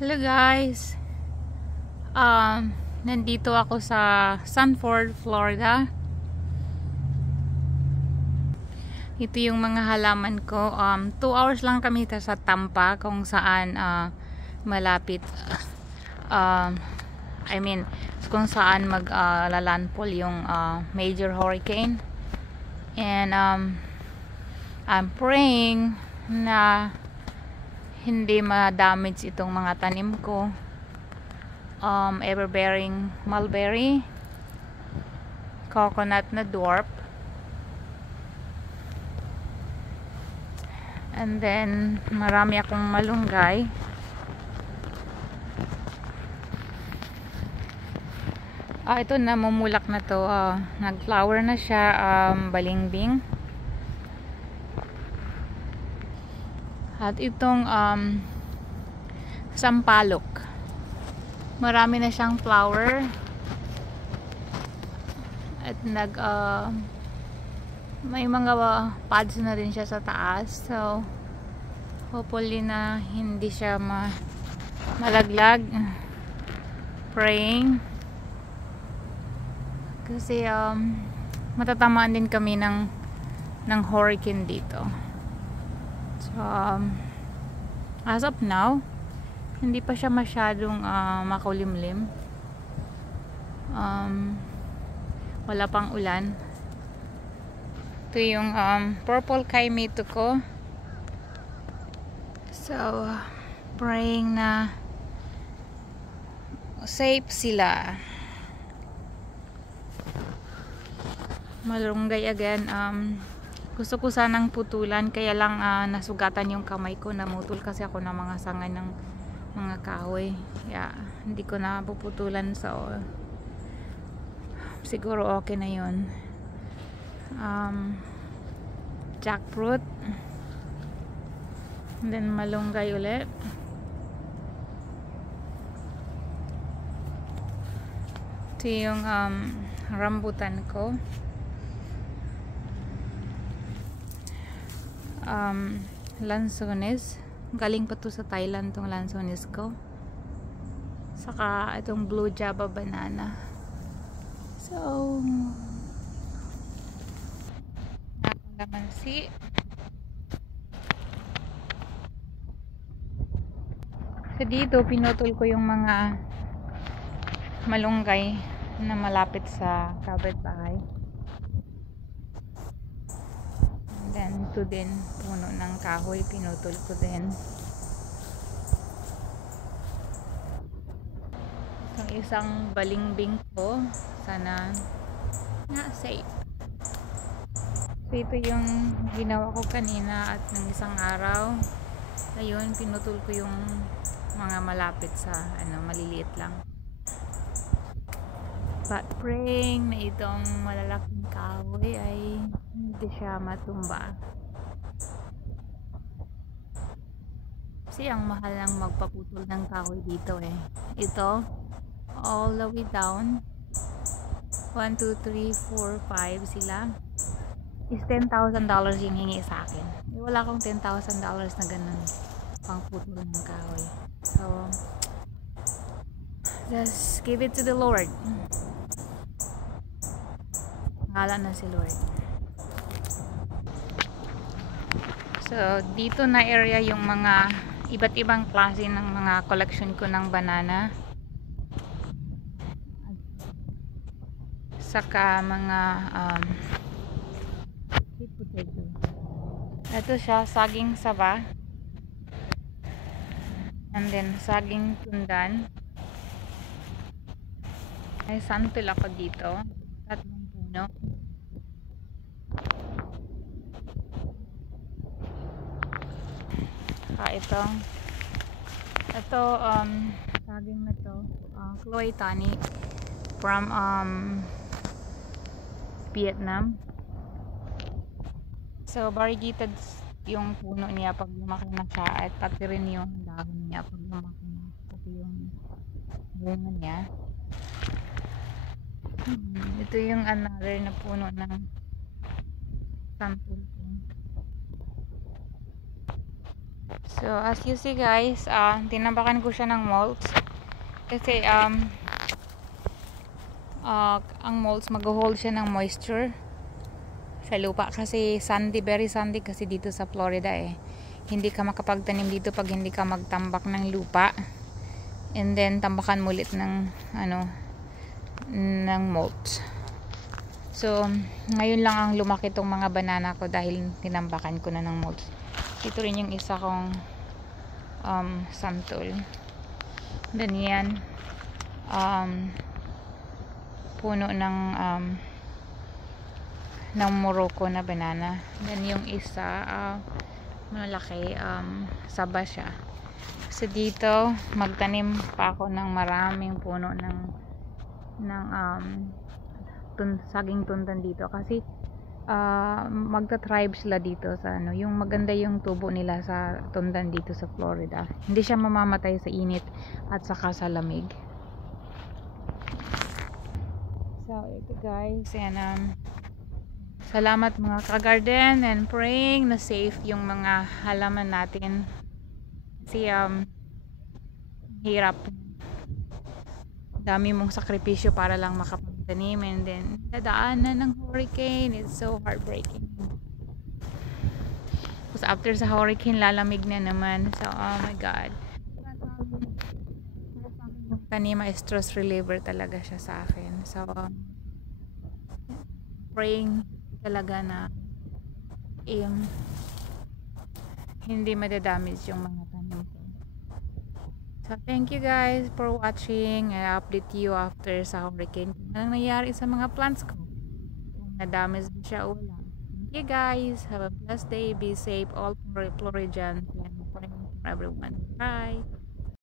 Hello guys. Nandito ako sa Sanford, Florida. Ito yung mga halaman ko. 2 hours lang kami sa Tampa kung saan malapit kung saan maglalandfall yung major hurricane. And I'm praying na hindi ma-damage itong mga tanim ko. Everbearing mulberry, coconut na dwarf, and then marami akong malunggay. Ito na, mumulak na to. Nag-flower na siya. Balimbing. At itong sampalok, marami na siyang flower. At may mga pods na rin siya sa taas. So hopefully na hindi siya malaglag. Praying kasi matatamaan din kami ng hurricane dito. So as of now, hindi pa siya masyadong makulimlim. Wala pang ulan. Ito yung purple kaimito ko. So praying na safe sila. Malunggay again. Gusto ko sanang putulan, kaya lang nasugatan yung kamay ko. Namutol kasi ako ng mga sanga ng mga kahoy. Hindi ko na puputulan, so siguro okay na yun. Jackfruit, and then malunggay ulit. Ito yung rambutan ko. Lansones, galing pa to sa Thailand tong lansones ko. Saka itong blue java banana. So lamansi. So dito pinutol ko yung mga malunggay na malapit sa kapitbahay. Then ito din, puno ng kahoy, pinutol ko din. Itong isang balimbing ko, sana safe. So ito yung ginawa ko kanina at ng isang araw. Ayun, pinutol ko yung mga malapit sa maliliit lang. But praying na itong malalaking kahoy ay hindi siya matumba. Kasi ang mahal ng magpaputol ng kahoy dito eh. Ito, all the way down. 1, 2, 3, 4, 5 sila. Is $10,000 yung hingi sa akin. Wala akong $10,000 na ganun pang putol ng kahoy. So just give it to the Lord. Ngala na si Lord. So dito na area yung mga iba't ibang klase ng mga collection ko ng banana. Saka mga sweet potato. Ito siya, saging saba. And then saging tundan. May santol ako dito. Tatlong puno. Ito saging na to, Chloe Tani from Vietnam. So variegated yung puno niya pag lumaki na siya, at pati rin yung dahon niya pag lumaki na, pati yung bunga niya. Ito yung another na puno ng sample ko. So as you see guys, tinambakan ko siya ng mulch kasi ang mulch mag-hold siya ng moisture sa lupa kasi sandy, very sandy kasi dito sa Florida eh. Hindi ka makapagtanim dito pag hindi ka magtambak ng lupa, and then tambakan mo ulit ng ng mulch. So ngayon lang ang lumaki tong mga banana ko dahil tinambakan ko na ng mulch. Ito rin yung isa kong santol. Then yan puno ng Morocco na banana. Then yung isa malaki, saba siya. So dito magtanim pa ako ng maraming puno ng saging tundan dito kasi magta-thrive sila dito sa yung maganda yung tubo nila sa tundan dito sa Florida. Hindi siya mamamatay sa init at saka sa lamig. So ito guys, and salamat mga ka-garden, and praying na safe yung mga halaman natin kasi hirap, dami mong sakripisyo para lang makapagtanim, and then dadaanan ng hurricane. It's so heartbreaking. Tapos after sa hurricane lalamig na naman, so oh my god, yung tanim ay stress reliever talaga siya sa akin. So praying talaga na hindi madadamage yung mga tanim ko. So thank you guys for watching. I update you after sa hurricane kung anong nangyari sa mga plants ko, kung na-damage ba siya o wala. Thank you guys, have a blessed day, be safe all Floridians, and praying for everyone. Bye.